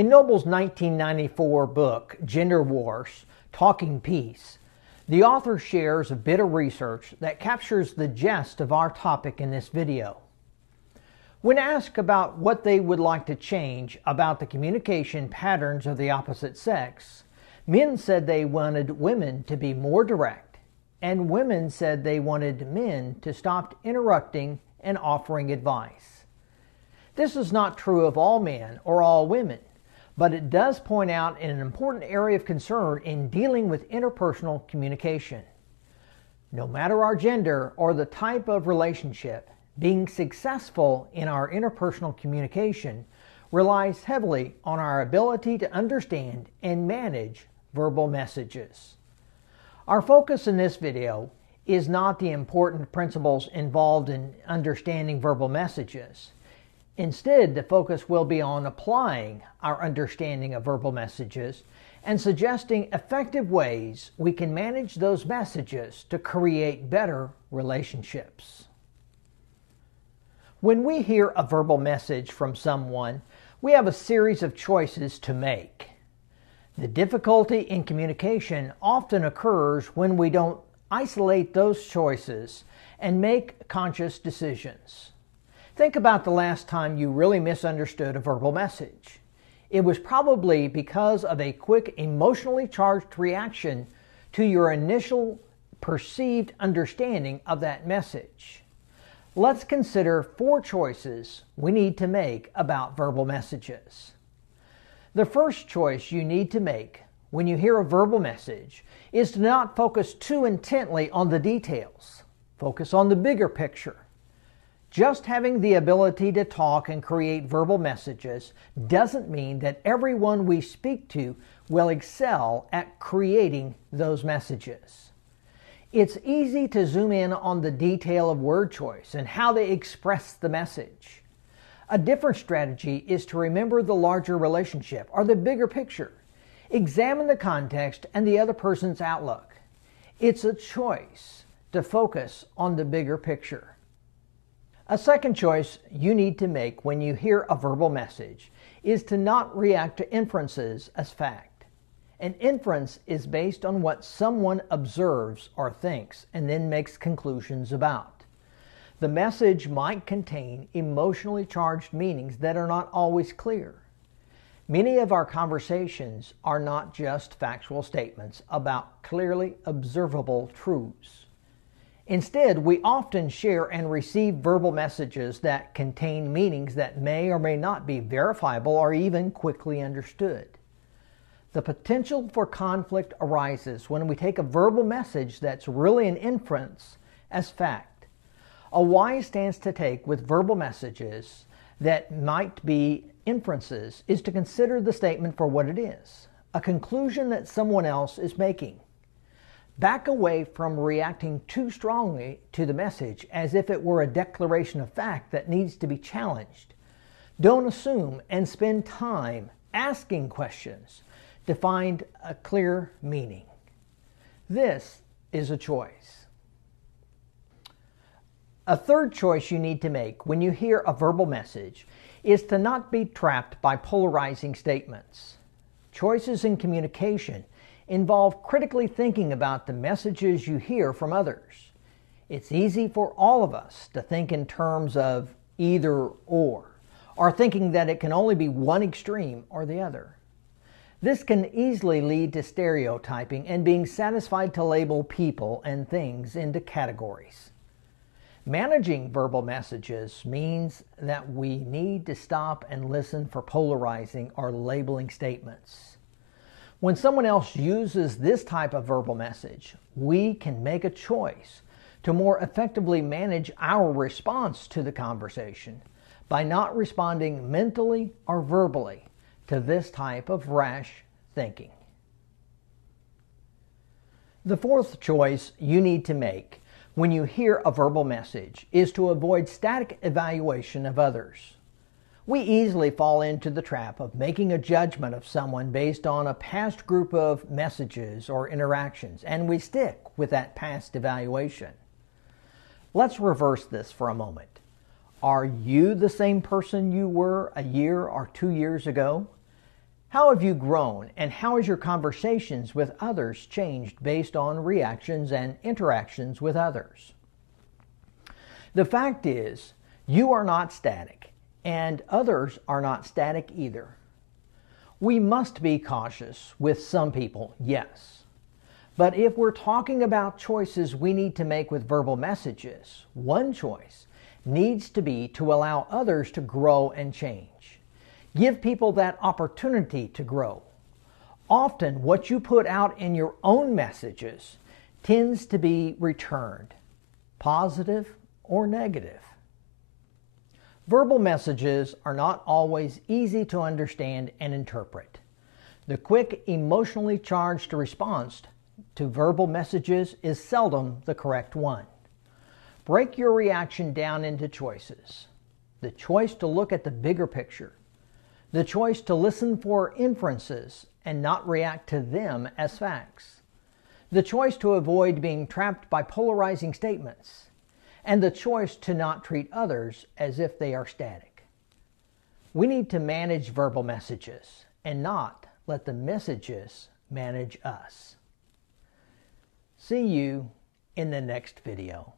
In Noble's 1994 book, Gender Wars, Talking Peace, the author shares a bit of research that captures the gist of our topic in this video. When asked about what they would like to change about the communication patterns of the opposite sex, men said they wanted women to be more direct, and women said they wanted men to stop interrupting and offering advice. This is not true of all men or all women, but it does point out an important area of concern in dealing with interpersonal communication. No matter our gender or the type of relationship, being successful in our interpersonal communication relies heavily on our ability to understand and manage verbal messages. Our focus in this video is not the important principles involved in understanding verbal messages. Instead, the focus will be on applying our understanding of verbal messages and suggesting effective ways we can manage those messages to create better relationships. When we hear a verbal message from someone, we have a series of choices to make. The difficulty in communication often occurs when we don't isolate those choices and make conscious decisions. Think about the last time you really misunderstood a verbal message. It was probably because of a quick, emotionally charged reaction to your initial perceived understanding of that message. Let's consider 4 choices we need to make about verbal messages. The first choice you need to make when you hear a verbal message is to not focus too intently on the details. Focus on the bigger picture. Just having the ability to talk and create verbal messages doesn't mean that everyone we speak to will excel at creating those messages. It's easy to zoom in on the detail of word choice and how they express the message. A different strategy is to remember the larger relationship or the bigger picture. Examine the context and the other person's outlook. It's a choice to focus on the bigger picture. A second choice you need to make when you hear a verbal message is to not react to inferences as fact. An inference is based on what someone observes or thinks and then makes conclusions about. The message might contain emotionally charged meanings that are not always clear. Many of our conversations are not just factual statements about clearly observable truths. Instead, we often share and receive verbal messages that contain meanings that may or may not be verifiable or even quickly understood. The potential for conflict arises when we take a verbal message that's really an inference as fact. A wise stance to take with verbal messages that might be inferences is to consider the statement for what it is, a conclusion that someone else is making. Back away from reacting too strongly to the message as if it were a declaration of fact that needs to be challenged. Don't assume and spend time asking questions to find a clear meaning. This is a choice. A third choice you need to make when you hear a verbal message is to not be trapped by polarizing statements. Choices in communication involve critically thinking about the messages you hear from others. It's easy for all of us to think in terms of either or thinking that it can only be one extreme or the other. This can easily lead to stereotyping and being satisfied to label people and things into categories. Managing verbal messages means that we need to stop and listen for polarizing or labeling statements. When someone else uses this type of verbal message, we can make a choice to more effectively manage our response to the conversation by not responding mentally or verbally to this type of rash thinking. The fourth choice you need to make when you hear a verbal message is to avoid static evaluation of others. We easily fall into the trap of making a judgment of someone based on a past group of messages or interactions, and we stick with that past evaluation. Let's reverse this for a moment. Are you the same person you were a year or 2 years ago? How have you grown, and how has your conversations with others changed based on reactions and interactions with others? The fact is, you are not static, and others are not static either. We must be cautious with some people, yes. But if we're talking about choices we need to make with verbal messages, one choice needs to be to allow others to grow and change. Give people that opportunity to grow. Often, what you put out in your own messages tends to be returned, positive or negative. Verbal messages are not always easy to understand and interpret. The quick, emotionally charged response to verbal messages is seldom the correct one. Break your reaction down into choices. The choice to look at the bigger picture. The choice to listen for inferences and not react to them as facts. The choice to avoid being trapped by polarizing statements. And the choice to not treat others as if they are static. We need to manage verbal messages and not let the messages manage us. See you in the next video.